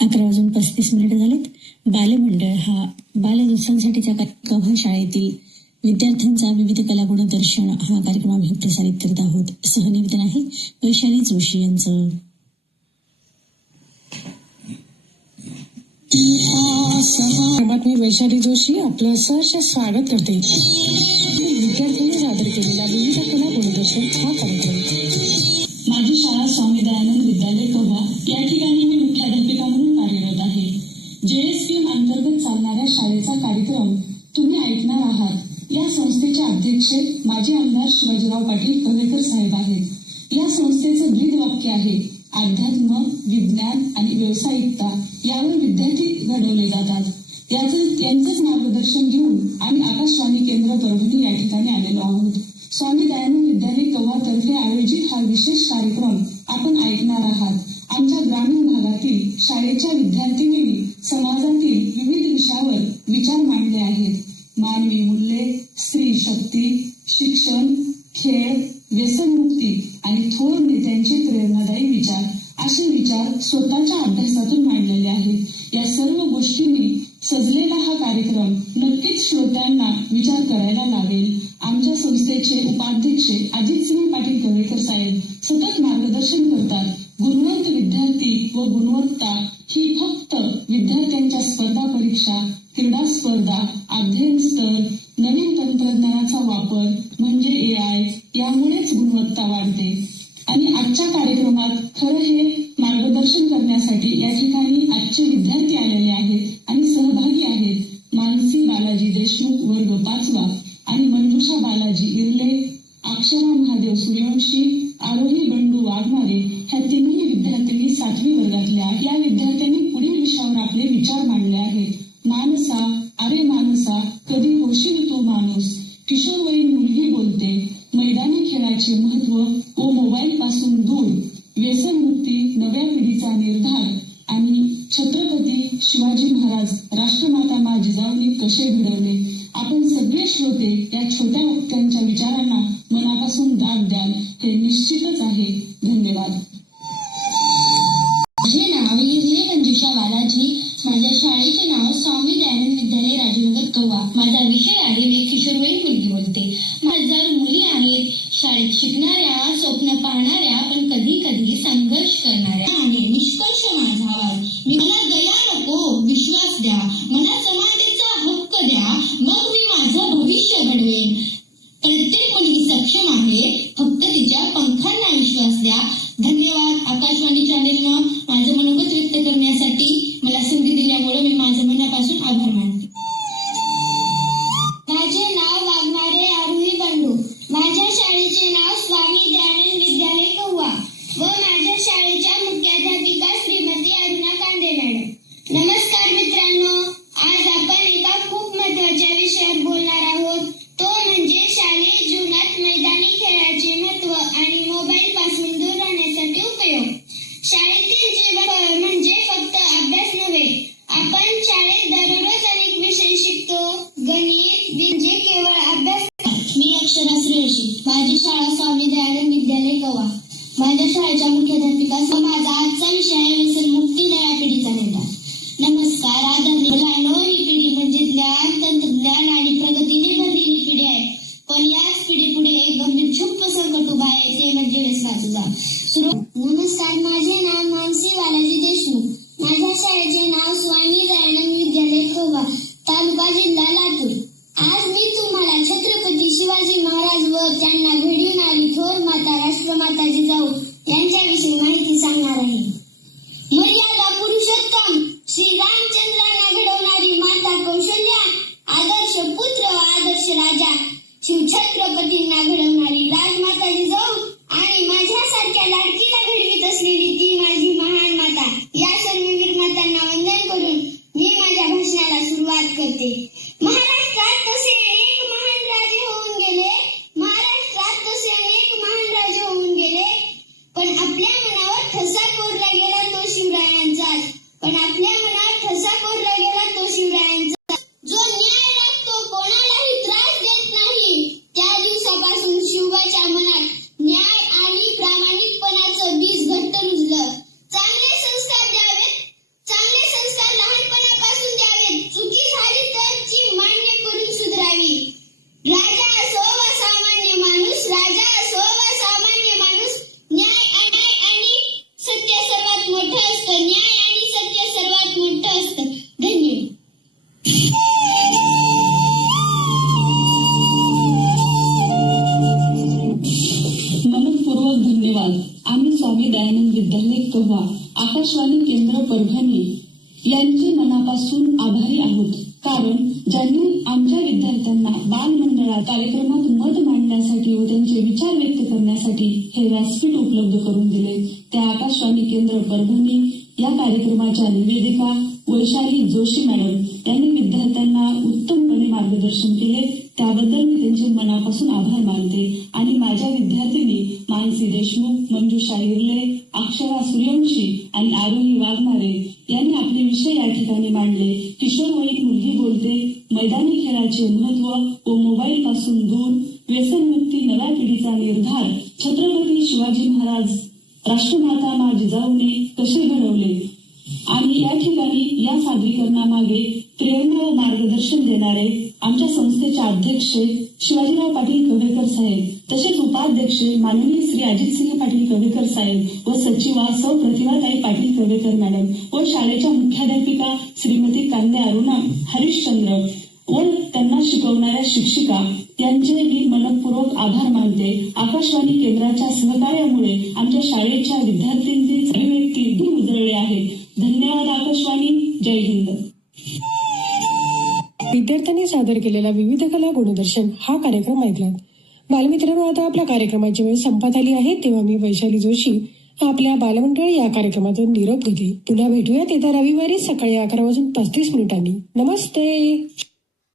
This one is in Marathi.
11:35 झालेत. बालमंडळ हा बालदिवसांसाठीच्या कव्हा शाळेतील विद्यार्थ्यांचा विविध कलागुण दर्शन हा कार्यक्रम आम्ही प्रसारित करत आहोत. सहनिवेदन आहे वैशाली जोशी यांचं. मी वैशाली जोशी आपलं सहर्ष स्वागत करते. विद्यार्थ्यांनी सादर केलेला विविध कला गुणदर्शन हा कार्यक्रम. माझी शाळा स्वामी दयानंद विद्यालय कव्हा या ठिकाणी मी मुख्याध्यापिका म्हणून कार्यरत आहे. JSPM अंतर्गत चालणाऱ्या शाळेचा कार्यक्रम तुम्ही ऐकणार आहात. या संस्थेचे अध्यक्ष माजी आमदार शिवाजीराव पाटील कवेकर साहेब आहेत. या संस्थेचं ब्रीद वाक्य आहे अध्यात्म, विज्ञान आणि व्यावसायिकता यावर विद्यार्थी घडवले जातात. यांचंच मार्गदर्शन घेऊन आम्ही आकाशवाणी केंद्र परभणी या ठिकाणी आलेलो आहोत. स्वामी दयानंद विद्यालय कव्हा तर्फे आयोजित हा विशेष कार्यक्रम आपण ऐकणार आहात. आमच्या ग्रामीण भागातील शाळेच्या विद्यार्थिनींनी समाजातील विविध विषयावर विचार मांडले आहेत. मानवी मूल्ये, स्त्री शक्ती, शिक्षण, खेळ, व्यसनमुक्ती आणि थोर नेत्यांचे प्रेरणादायी विचार असे विचार स्वतःच्या अभ्यासातून मांडलेले आहेत. या सर्व गोष्टींनी सजलेला हा कार्यक्रम नक्कीच श्रोत्यांना विचार करायला लावेल. आमच्या संस्थेचे उपाध्यक्ष अजितसिंह पाटील कवेकर साहेब सतत मार्गदर्शन करतात. गुणवंत विद्यार्थी व गुणवत्ता ही फक्त विद्यार्थ्यांच्या स्पर्धा परीक्षा, क्रीडा स्पर्धा, अध्ययन स्तर, नवीन तंत्रज्ञानाचा वापर म्हणजे AI यामुळेच गुणवत्ता वाढते. आणि आजच्या कार्यक्रमात खरं हे मार्गदर्शन करण्यासाठी या ठिकाणी आजचे विद्यार्थी आलेले आहेत आणि सहभागी आहेत. मानसी बालाजी देशमुख वर्ग 5वा आणि मंजुषा बालाजी इर्ले, अक्षरा महादेव सूर्यवंशी, आरोही बंडू वाघमारे ह्या तिन्ही विद्यार्थ्यांनी 7वी वर्गातल्या. या विद्यार्थ्यांनी पुढील विषयावर आपले विचार मांडले आहेत. मानसा, अरे मानसा, कधी होशील तू माणूस, किशोरवयीन मुलगी बोलते, मैदानी खेळाचे महत्व व मोबाईल पासून दूर, व्यसनमुक्ती, नव्या पिढीचा निर्धार आणि छत्रपती शिवाजी महाराज, राष्ट्रमाता मा जिजाऊंनी कसे घडवले. आपण सगळे श्रोते या छोट्या वक्त्यांच्या विचारांना मनापासून दाद द्याल हे निश्चितच आहे. धन्यवाद. माझे नाव इर्ले मंजुषा बालाजी. माझ्या शाळेचे नाव स्वामी दयानंद विद्यालय राजनगर कव्हा. माझा विषय आहे मी किशोरवयीन मुलगी बोलते. 1000 मुली आहेत शाळेत शिकणाऱ्या, स्वप्न पाहणाऱ्या, पण कधी कधी संघर्ष करणाऱ्या. आणि निष्कर्ष माझा आवाज, मला दया नको, विश्वास द्या, मला समानतेचा हक्क द्या, मग मी माझं भविष्य घडवेन. प्रत्येक मुलगी सक्षम आहे, फक्त तिच्या पंखांना विश्वास द्या. धन्यवाद. आकाशवाणी चॅनेलनं माझं मनोगत व्यक्त करण्यासाठी मला संधी दिल्यामुळे मी माझं मनापासून आभार मानते. माझे नाव वाघमारे आरोही बंडू. माझ्या शाळेचे नाव स्वामी दयानंद विद्यालय कव्हा व माझ्या शाळेच्या मुख्याध्यापिका श्रीमती अरुणा कांदे मॅडम. नमस्कार मित्रांनो, आज आपण एका खूप महत्त्वाच्या विषयावर बोलणार आहोत. तो म्हणजे शालेय जीवनात मैदानी खेळाचे महत्त्व आणि मोबाईल पासून दूर राहण्यासाठी उपयोग. शाळेतील जीवन म्हणजे फक्त अभ्यास नव्हे. आपण शाळेत दररोज अनेक विषय शिकतो. गणित म्हणजे केवळ अभ्यास. मी अक्षरा श्रेयशी. माझी शाळा स्वामी दयानंद विद्यालय कव्हा. माझ्या शाळेच्या मुख्याध्यापिका. माझा आजचा विषय आहे व्यसनमुक्ती, नव्या पिढीचा निर्धार. नमस्कार. आदरणीय मुलांनो, ही पिढी म्हणजे ज्ञान, तंत्रज्ञान आणि प्रगतीने भरलेली पिढी आहे. पण याच पिढीपुढे एक गंभीर छुप्प संकट उभा आहे, ते म्हणजे व्यसनाचं जाळ. नमस्कार. माझे नाव मानसी बालाजी देशमुख. असतं. धन्यवाद. मनपूर्वक धन्यवाद. आम्ही स्वामी दयानंद विद्यालय कव्हा, आकाशवाणी केंद्र परभणी यांचे मनापासून आभारी आहोत. कारण ज्यांनी आमच्या विद्यार्थ्यांना बालमंडळात कार्यक्रमात मत मांडण्यासाठी व त्यांचे विचार व्यक्त करण्यासाठी हे व्यासपीठ उपलब्ध करून दिले त्या आकाशवाणी केंद्र परभणी या कार्यक्रमाच्या निवेदिका वैशाली जोशी मॅडम यांनी विद्यार्थ्यांना उत्तमपणे मार्गदर्शन केले. त्याबद्दल मी त्यांचे मनापासून आभार मानते. आणि माझ्या विद्यार्थिनी मानसी देशमुख, मंजुषा हिरले, अक्षरा सूर्यवंशी आणि आरोही वाघमारे यांनी आपले विषय या ठिकाणी मांडले. किशोरवयीन मुलगी बोलते, मैदानी खेळाचे महत्व व मोबाईल पासून दूर, व्यसनमुक्ती नव्या पिढीचा निर्धार, छत्रपती शिवाजी महाराज, राष्ट्रमाता मा जिजाऊने कसे घडवले. आणि या ठिकाणी या सादरीकरणामागे प्रेरणा व मार्गदर्शन देणारे आमच्या संस्थेचे अध्यक्ष शिवाजीराव पाटील कवेकर साहेब, तसेच उपाध्यक्ष माननीय श्री अजितसिंह पाटील कवेकर साहेब व सचिवा सौ प्रतिभाताई पाटील कवेकर मॅडम व शाळेच्या मुख्याध्यापिका श्रीमती कांदे अरुणा हरिश्चंद्र व त्यांना शिकवणाऱ्या शिक्षिका यांचे मी मनपूर्वक आभार मानते. आकाशवाणी केंद्राच्या सहकार्यामुळे आमच्या शाळेच्या विद्यार्थ्यांचे अभिव्यक्ती दूर उजळले आहेत. धन्यवाद आकाशवाणी. जय हिंद. विद्यार्थ्यांनी सादर केलेला विविध कला गुणदर्शन हा कार्यक्रम ऐकलात. बालमित्रांनो, आता आपल्या कार्यक्रमाची वेळ संपत आली आहे, तेव्हा मी वैशाली जोशी आपल्या बालमंडळ या कार्यक्रमातून निरोप घेते. पुन्हा भेटूयात येत्या रविवारी सकाळी 11:35 नमस्ते.